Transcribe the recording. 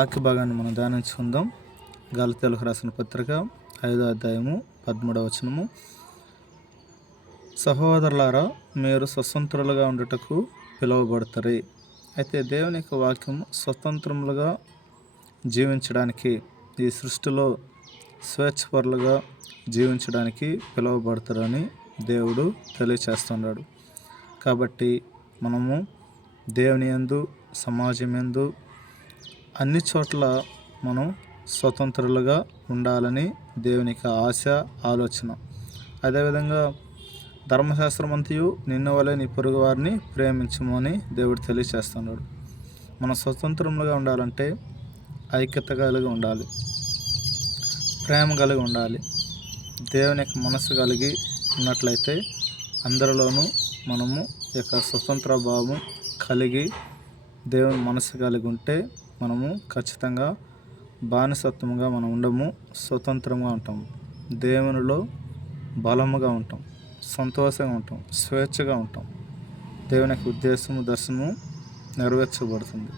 వాక్య భాగాన్ని మనం ధ్యానించుకుందాం. గలతీయులకు రాసిన పత్రిక 5వ అధ్యాయము 13వ వచనము. సహోదరులారా, మీరు స్వతంత్రులుగా ఉండుటకు పిలువబడతారు. అయితే దేవుని యొక్క వాక్యం స్వతంత్రములుగా జీవించడానికి, ఈ సృష్టిలో స్వేచ్ఛపరులుగా జీవించడానికి పిలువబడతారని దేవుడు తెలియచేస్తున్నాడు. కాబట్టి మనము దేవుని యందు, సమాజం యందు, అన్ని చోట్ల మనం స్వతంత్రులుగా ఉండాలని దేవునికి ఆశ, ఆలోచన. అదేవిధంగా ధర్మశాస్త్రం అంతయు నిన్ను వలె నీ పొరుగు వారిని ప్రేమించమని దేవుడు తెలియచేస్తున్నాడు. మనం స్వతంత్రములుగా ఉండాలంటే ఐక్యత కలిగి ఉండాలి, ప్రేమ కలిగి ఉండాలి. దేవుని యొక్క మనసు కలిగి ఉన్నట్లయితే అందరిలోనూ మనము యొక్క స్వతంత్ర భావం కలిగి దేవుని మనసు కలిగి ఉంటే మనము ఖచ్చితంగా బానిసత్వంగా మనం ఉండము, స్వతంత్రంగా ఉంటాము. దేవునిలో బలముగా ఉంటాం, సంతోషంగా ఉంటాం, స్వేచ్ఛగా ఉంటాం. దేవుని యొక్క ఉద్దేశము, దర్శనము నెరవేర్చబడుతుంది.